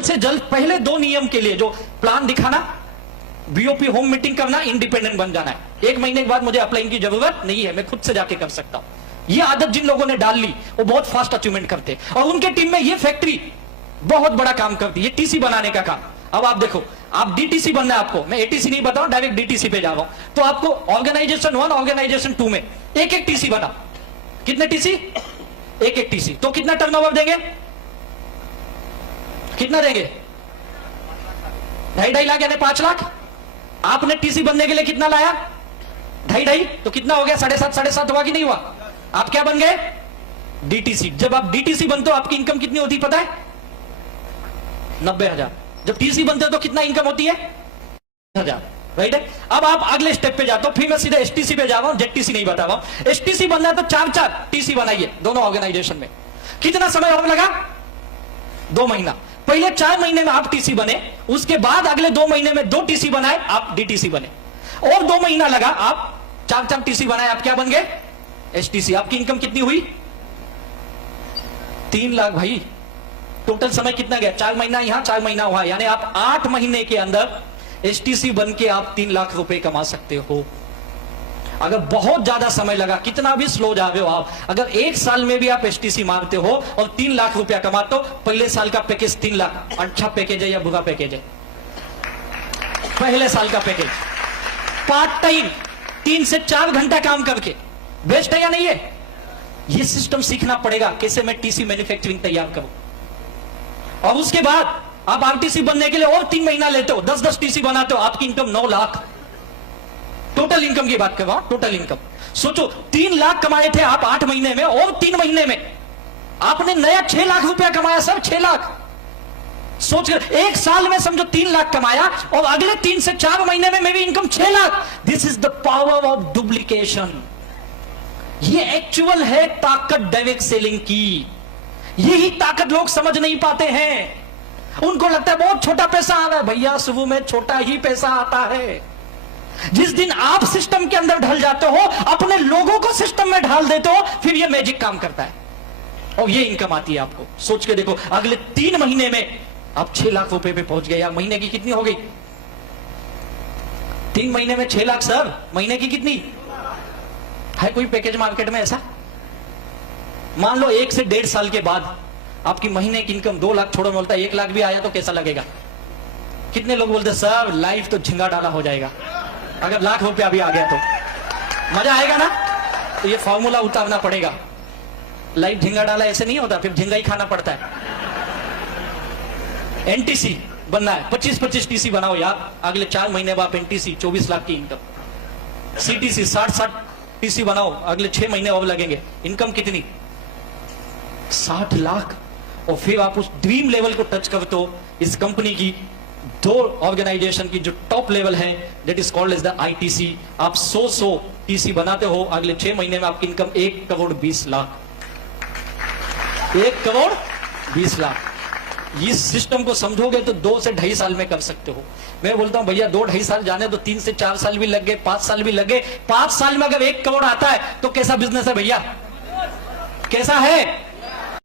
जल्द से जल्द पहले 2 नियम के लिए जो प्लान दिखाना, बीओपी होम मीटिंग करना, इंडिपेंडेंट बन जाना है। 1 महीने के बाद मुझे अप्लाई की जरूरत नहीं है, मैं खुद से जाके कर सकता हूं। ये आदत जिन लोगों ने डाल ली वो बहुत फास्ट अचीवमेंट करते हैं, और उनके टीम में ये फैक्ट्री बहुत बड़ा काम करती है, टीसी बनाने का काम। अब आप देखो, आप डीटीसी बनना है आपको, मैं एटीसी नहीं बताऊं, डायरेक्ट डीटीसी पे जा रहा हूं। तो आपको ऑर्गेनाइजेशन 1 ऑर्गेनाइजेशन 2 में एक एक टीसी बना। कितने टीसी? एक एक टीसी। तो कितना टर्नओवर देंगे? कितना देंगे? 2.5 लाख यानी 5 लाख। आपने टीसी बनने के लिए कितना लाया? 2.5, तो कितना हो गया? 7.5 हुआ कि नहीं हुआ? आप क्या बन गए? डीटीसी। जब आप डीटीसी बनते हो आपकी इनकम कितनी होती पता है? 90,000। जब टीसी बनते हो तो कितना इनकम होती है? 1000। राइट है। अब आप अगले स्टेप पे जाते हो, फिर मैं सीधे एसटीसी पे जा रहा हूं, जेटीसी नहीं बता रहा हूं। एसटीसी बनना है तो 4 टीसी बनाइए दोनों ऑर्गेनाइजेशन में। कितना समय और लगा? 2 महीना। पहले 4 महीने में आप टीसी बने, उसके बाद अगले 2 महीने में 2 टीसी बनाए, आप डीटीसी बने। और 2 महीना लगा, आप 4 टीसी बनाए, आप क्या बन गए? एसटीसी। आपकी इनकम कितनी हुई? 3 लाख। भाई टोटल समय कितना गया? 4 महीना यहां, 4 महीना वहां, यानी आप 8 महीने के अंदर एसटीसी बन के आप 3 लाख रुपए कमा सकते हो। अगर बहुत ज्यादा समय लगा, कितना भी स्लो जा रहे हो आप, अगर 1 साल में भी आप एसटीसी मारते हो और 3 लाख रुपया कमाते हो, पहले साल का पैकेज 3 लाख। अच्छा पैकेज है या बुरा पैकेज है? पहले साल का पैकेज पार्ट टाइम 3 से 4 घंटा काम करके, बेस्ट है या नहीं है? यह सिस्टम सीखना पड़ेगा, कैसे मैं टीसी मैन्युफैक्चरिंग तैयार करूं। और उसके बाद आप आरटीसी बनने के लिए और 3 महीना लेते हो, 10-10 टीसी बनाते हो, आपकी इनकम 9 लाख। टोटल इनकम की बात कर रहा हूं, टोटल इनकम। सोचो 3 लाख कमाए थे आप 8 महीने में, और 3 महीने में आपने नया 6 लाख रुपया कमाया सर, 6 लाख। सोच कर 1 साल में समझो 3 लाख कमाया, और अगले 3 से 4 महीने में मेरी income 6 lakh. This is the power of duplication. ये एक्चुअल है ताकत डायरेक्ट सेलिंग की। यही ताकत लोग समझ नहीं पाते हैं। उनको लगता है बहुत छोटा पैसा आ रहा है। भैया शुरू में छोटा ही पैसा आता है। जिस दिन आप सिस्टम के अंदर ढल जाते हो, अपने लोगों को सिस्टम में ढाल देते हो, फिर ये मैजिक काम करता है और ये इनकम आती है आपको। सोच के देखो, अगले 3 महीने में आप 6 लाख रुपए पे पहुंच गए। यार महीने की कितनी हो गई? 3 महीने में 6 लाख सर, महीने की कितनी है? कोई पैकेज मार्केट में ऐसा? मान लो 1 से 1.5 साल के बाद आपकी महीने की इनकम 2 लाख छोड़ो, बोलता है 1 लाख भी आया तो कैसा लगेगा? कितने लोग बोलते सर लाइफ तो झिंगा डाला हो जाएगा, अगर लाख रुपया भी आ गया तो मजा आएगा ना? तो ये फॉर्मूला उतारना पड़ेगा। लाइफ झिंगा डाला ऐसे नहीं होता, फिर झिंगा ही खाना पड़ता है। एनटीसी बनना है, 25-25 टीसी बनाओ यार। अगले 4 महीने बाद एनटीसी 24 लाख की इनकम। सीटीसी 60-60 टीसी बनाओ, अगले 6 महीने और लगेंगे। इनकम कितनी? 60 लाख। और फिर आप उस ड्रीम लेवल को टच करते हो। इस कंपनी की 2 ऑर्गेनाइजेशन की जो टॉप लेवल है, that is called as the ITC. आप 100 टीसी बनाते हो, अगले 6 महीने में आपकी इनकम 1 करोड़ 20 लाख। 1 करोड़ 20 लाख। इस सिस्टम को समझोगे तो 2 से 2.5 साल में कर सकते हो। मैं बोलता हूं भैया 2-2.5 साल जाने तो 3 से 4 साल भी लग गए, 5 साल भी लग गए। 5 साल में अगर 1 करोड़ आता है तो कैसा बिजनेस है भैया? कैसा है?